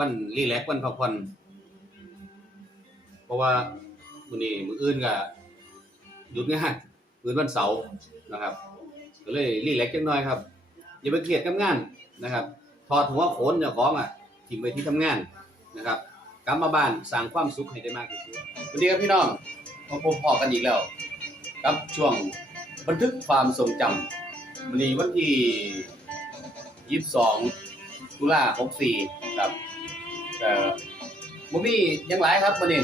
วันรีแลกวันพักผ่อนเพราะว่ามื้อนี้มื้ออื่นก็หยุดงานมื้อวันเสาร์นะครับ ก็เลยรีแลกจักหน่อยครับ อย่าไปเครียดกับงานนะครับถอดหัวโขนเจ้าของอะทิ้งไว้ที่ทำงานนะครับกลับมาบ้านสร้างความสุขให้ได้มากที่สุดสวัสดีครับพี่น้องมาพบพอกันอีกแล้ว กับช่วงบันทึกความทรงจำวันนี้วันที่ 22ตุลา64 ครับเอ่อบ่มีหยังหลายครับวันนี้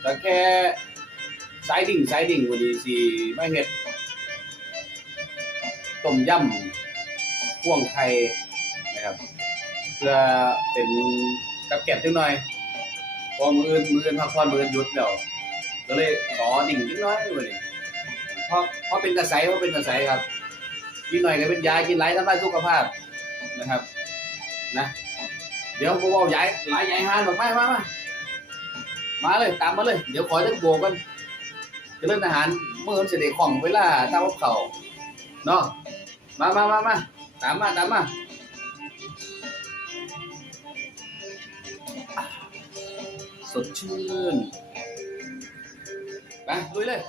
แต่แค่สายดิ่งสายดิ่งวันนี้สิมาเฮ็ดต้มยำพ่วงไข่นะครับ เพื่อเป็นกับแกล้มจังหน่อยเพอมื้ออื่นมื้ออื่นพักผ่อนมื้ออื่นหยุดแล้วก็เลยขอดิ่งจังน้อยวันนี้เพราะเพราะเป็นกระแสเพราะเป็นกระแสครับ กินหน่อยก็เป็นยากินหลายทำลายสุขภาพนะครับ นะ เดี๋ยวผมเอาใหญ่หลายใหญ่หานบอกมามามามาเลยตามมาเลย เดี๋ยวขอจะโบกันจะเล่นอาหารเมื่อเสด็จของเวลาตามพบเขาเนาะมามามามาตามมาตามมาสดชื่นไปลุยเลย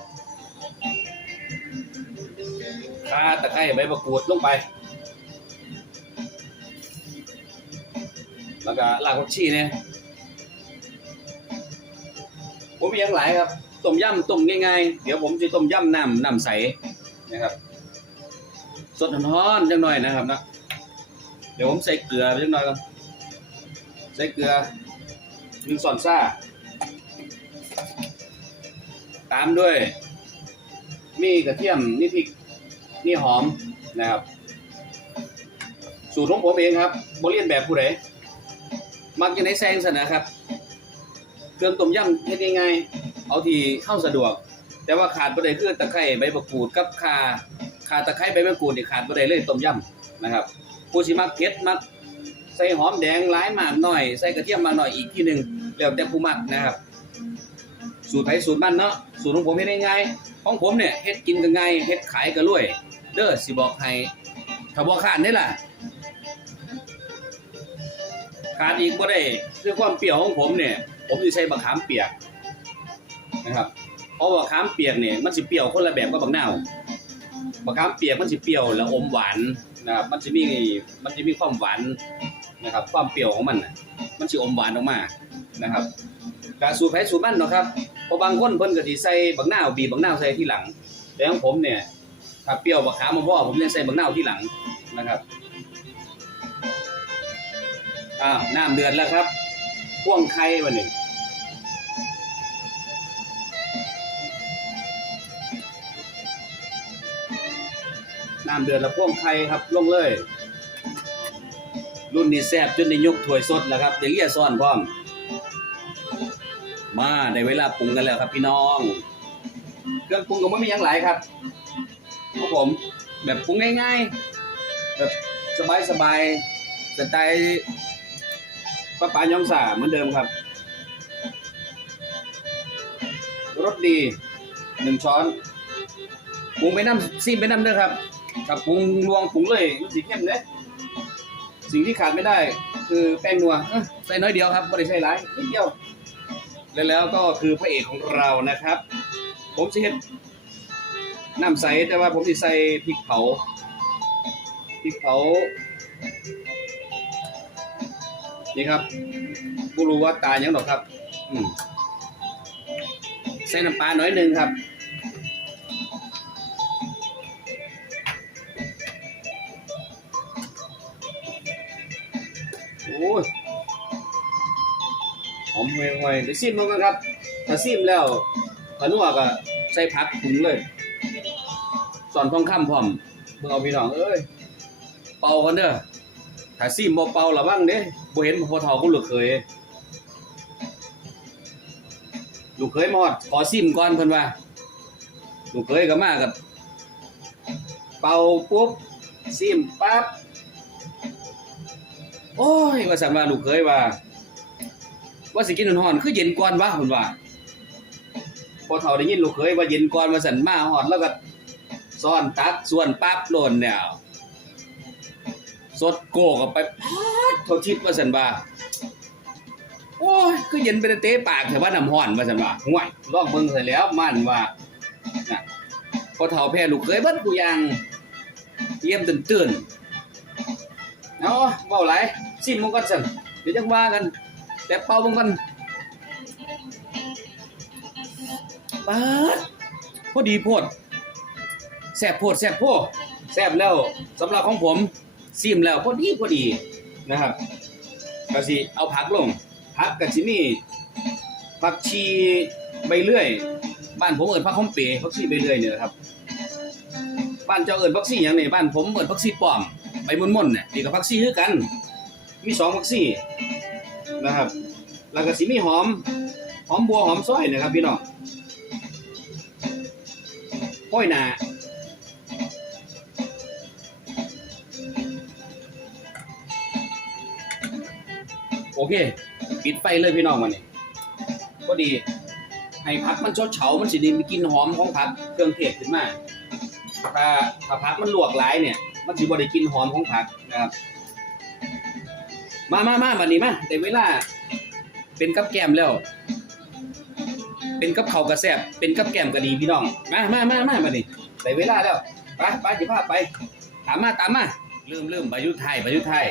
ข่าตะไคร้ใบมะกรูดลงไป แล้วก็รากผักชีเนี่ยผมมีอย่างหลายครับต้มยำต้มง่ายๆ เดี๋ยวผมจะต้มยำน้ำน้ำใสนะครับ สดร้อนๆจังหน่อยนะครับนะเดี๋ยวผมใส่เกลือไปจังหน่อยก่อนใส่เกลือหนึ่งส่วนซ่า ตามด้วย มีกระเทียมนี่พริกนี่หอมนะครับ สูตรของผมเองครับบริเลียนแบบผู้ใด มักจะในแซงสนะครับ เครื่องต้มยำเฮ็ดง่ายๆเอาที่เข้าสะดวก แต่ว่าขาดบ่ได้คือตะไคร้ใบมะกรูดกับข่าขาตะไคร้ใบมะกรูดนี่ขาดบ่ได้เลยต้มยำนะครับผู้สิมักเผ็ดมักใส่หอมแดงหลายมากหน่อย ใส่กระเทียมมาหน่อยอีกที่หนึ่งแล้วแต่ผู้มักนะครับ สูตรไผสูตรมันเนาะสูตรของผมเฮ็ดง่ายๆของผมเนี่ยเฮ็ดกินก็ง่ายเฮ็ดขายก็รวย เด้อสิบอกให้ถ้าบ่ขาดนี่ล่ะ ขาดอีกบ่ได้คือความเปรี้ยวของผมเนี่ย ผมสิใช้บักขามเปียกนะครับเพราะว่าบักขามเปียกเนี่ยมันสิเปรี้ยวคนละแบบกับบักนาวบักขามเปียกมันสิเปรี้ยวแล้วอมหวานนะครับมันสิมีมันสิมีความหวานนะครับ ความเปรี้ยวของมันมันสิอมหวานออกมานะครับกาสูตรไผสูตรมันเนาะครับเพราะบางคนเพิ่นก็สิใส่บักนาวบีบบักนาวใส่ที่หลังแต่ของผมเนี่ยถ้าเปรี้ยวบักขามมาพ่อผมจะใส่บักนาวที่หลังนะครับ อ้าวน้ำเดือดแล้วครับพ่วงไข่วันนี้น้ำเดือดแล้วพ่วงไข่ครับลงเลย รุ่นนี้แซ่บจนได้ยกถ้วยสดแล้วครับได้เลียซ่อนพร้อม มาได้เวลาปรุงกันแล้วครับพี่น้อง เครื่องปรุงก็ไม่มีอย่างหลายครับครับผมแบบปรุงง่าย ๆ แบบสบายๆสไตล์ ป้าป๋ายอมสาเหมือนเดิมครับ รสดีหนึ่งช้อนปรุงไปน้ำซีมไปน้ำเด้อครับครับปรุงรวงปรุงเลยมันสีเข้มเด้สิ่งที่ขาดไม่ได้ คือแป้งนัวใส่น้อยเดียวครับไม่ได้ใส่หลายนิดเดียวแล้วแล้วก็คือพระเอกของเรานะครับ ผมจะเห็นน้ำใสแต่ว่าผมจะใส่พริกเผาพริกเผา นี่ครับกูรู้ว่าตายยังหรอกครับ อืมใส่น้ำปลาหน่อยหนึ่งครับโอ้ยหอมห่วยๆเดี๋ยวซิมมันกันครับ ถ้าซิมแล้วถ้านัวก็ใส่ผักถุงเลย สอนทองคำพร้อมเบิ่งเอาพี่น้องเอ้ย เป่ากันเด้อ ถ้าซิมบ่เป่าระวังเด้บ่เห็นพอเฒ่ากูลูกเคยลูกเคยมอดขอซิมก่อนเพิ่นว่าลูกเคยก็มากับ เป่าปุ๊บซิมปั๊บโอ้ยว่าสันว่าลูกเคยว่า ว่าสิกินฮ้อนคือเย็นก่อนวะเพิ่นว่าพอเฒ่าได้ยินลูกเคยว่าเย็นก่อนว่าสันมาฮอดแล้วก็ซ้อนตักส่วนปั๊บโลนแล้ว สดโกกออกไปพัดโทษทิพย์ว่าสันว่าโอ้ยคือเย็นไปเตะปากแต่ว่าน้ำห้อนว่าสันว่าห่วยลองเบิ่งใส่แล้วมันว่าน่ะพอเฒ่าแพ้ลูกเคยเบิดกูยังเยี่ยมตื่นๆเอาเว้าหลายซิมมึงก่อนซั่นเดี๋ยวจังว่ากัน แต่เป่ามึงก่อนปาดพอดีโพดแซ่บโพดแซ่บโพดแซ่บแล้วสำหรับของผม ซิมแล้วพอดีพอดีนะครับก็สิเอาผักลงผักก็สิมี่ผักชีใบเลื่อย บ้านผมเอิ้นผักหอมเปรย์ผักชีใบเลื่อยเนี่ยครับ บ้านเจ้าเอิ้นผักชีหยังนี่บ้านผมเอิ้นผักชีป้อมใบม่อนเนี่ยนี่ก็ผักชีคือกัน มีสองผักชีนะครับ แล้วก็สิมีหอมหอมบัวหอมซอยนะครับพี่น้องห้อยหนา โอเค ปิดไฟเลยพี่น้องวันนี้ก็ดี ให้พักมันชดเฉา มันสิดีมีกลิ่นหอมของผักเครื่องเทศขึ้นมา ถ้าถ้าผักมันลวกหลายเนี่ย มันสิบ่ได้กลินหอมของผักนะครับ มามามาบัดนี้มาแต่เวลา เป็นกับแก้มแล้ว เป็นกับเขากระแซบเป็นกับแก้มก็ดีพี่น้อง มามามามาบัดนี้แต่เวลาแล้วไปไปสิพาไป ตามมาตามมาลืมลืมใบยุทธไทยใบยุทธไทย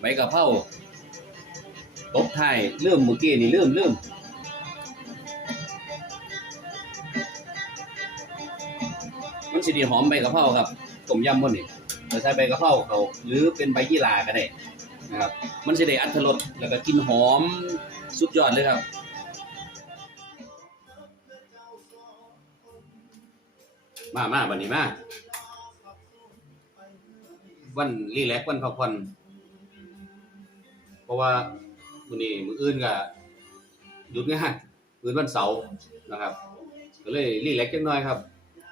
ใบกะเพรา ตบไทยลืมเมื่อกี้นี่ลืมลืมมันสิดีหอมใบกระเพราครับต้มยำบ่นี่จะใช้ใบกระเพราเขาหรือเป็นใบยี่หร่าก็ได้นะครับ มันสิได้อัตรสแล้วก็กินหอมสุดยอดเลยครับมามาวันนี้มาวันรีแลกวันพักผ่อนเพราะว่า มื้อนี้มืออื่นก็หยุดงานมือวันเสาร์นะครับ ก็เลยรีแลกซ์จักหน่อยครับ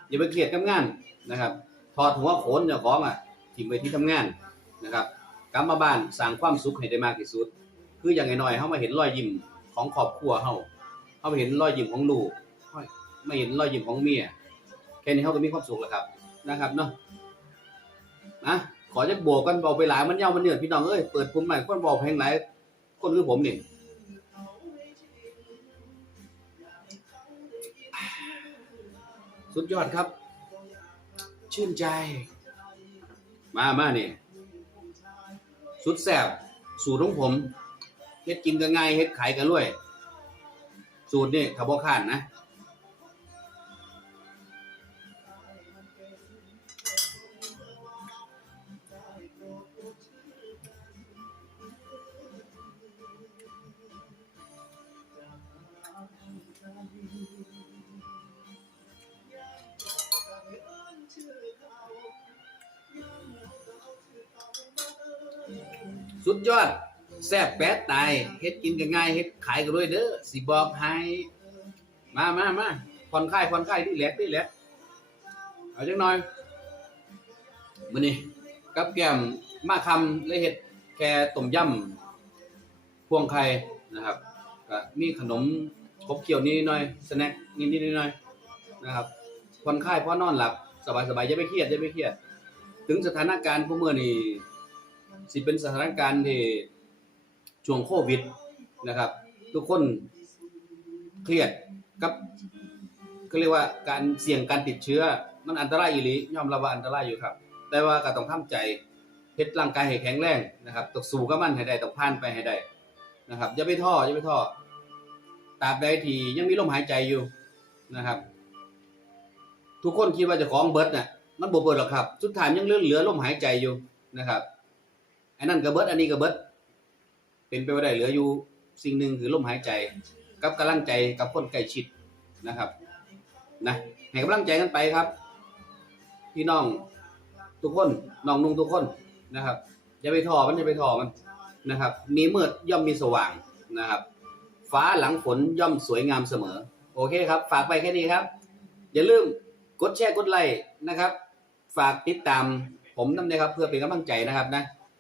อย่าไปเครียดกับงานนะครับถอดหัวโขนเจ้าของอะทิ้งไว้ที่ทำงานนะครับกลับมาบ้านสร้างความสุขให้ได้มากที่สุด คืออย่างน้อยๆเฮามาเห็นรอยยิ้มของครอบครัวเฮาเฮาไปเห็นรอยยิ้มของลูกไม่เห็นรอยยิ้มของเมียแค่นี้เขาก็มีความสุขแล้วครับนะครับเนาะนะขอจะบวกกันเบาไปหลายมันเย่ามันเหนื่อยพี่น้องเอ้ยเปิดผมใหม่คนบอกเพลงหลาย คนคือผมนี่สุดยอดครับ ชื่นใจ มามาเนี่ยสุดแสบสูตรของผมเฮ็ดกินก็ง่ายเฮ็ดขายกันรวย สูตรนี่ขบวข้านนะ สุดยอด แซ่บแป๊ดตายเฮ็ดกินก็ง่ายเฮ็ดขายก็รวยเด้อสิบอกให้มามามาผ่อนคลายผ่อนคลายนี่แหลกนี่แหลกเอาจังหน่อยมื้อนี้กับแก้มมาคำเลยเฮ็ดแค่ต้มยำพวงไข่นะครับก็มีขนมครบเคี้ยวนิดหน่อยสแน็คนิดๆหน่อยนะครับผ่อนคลายพอนอนหลับสบายๆอย่าไปเครียดอย่าไปเครียด ถึงสถานการณ์พวกเมื้อนี้ สิเป็นสถานการณ์ที่ช่วงโควิดนะครับ ทุกคนเครียดกับก็เรียกว่าการเสี่ยงการติดเชื้อ มันอันตรายอีหลียอมรับว่าอันตรายอยู่ครับ แต่ว่าก็ต้องทำใจเฮ็ดร่างกายให้แข็งแรงนะครับต้องสู้กับมันให้ได้ต้องผ่านไปให้ได้นะครับอย่าไปท้ออย่าไปท้อตราบใดที่ยังมีลมหายใจอยู่นะครับ ทุกคนคิดว่าจะของเบิดน่ะมันบ่เบิร์ดหรอกครับ สุดท้ายยังเหลือเหลือลมหายใจอยู่นะครับ อันนั้นก็เบิดอันนี้ก็เบิดเป็นไปบ่ได้เหลืออยู่สิ่งหนึ่งคือลมหายใจ กับกำลังใจกับคนใกล้ชิดนะครับนะให้กำลังใจกันไปครับ พี่น้องทุกคนน้องนุ่งทุกคนนะครับอย่าไปท้อมันอย่าไปท้อมันนะครับ มีมืดย่อมมีสว่างนะครับ ฟ้าหลังฝนย่อมสวยงามเสมอ โอเคครับ ฝากไปแค่นี้ครับ อย่าลืมกดแชร์กดไลค์นะครับ ฝากติดตามผมนำนะครับ เพื่อเป็นกำลังใจนะครับนะ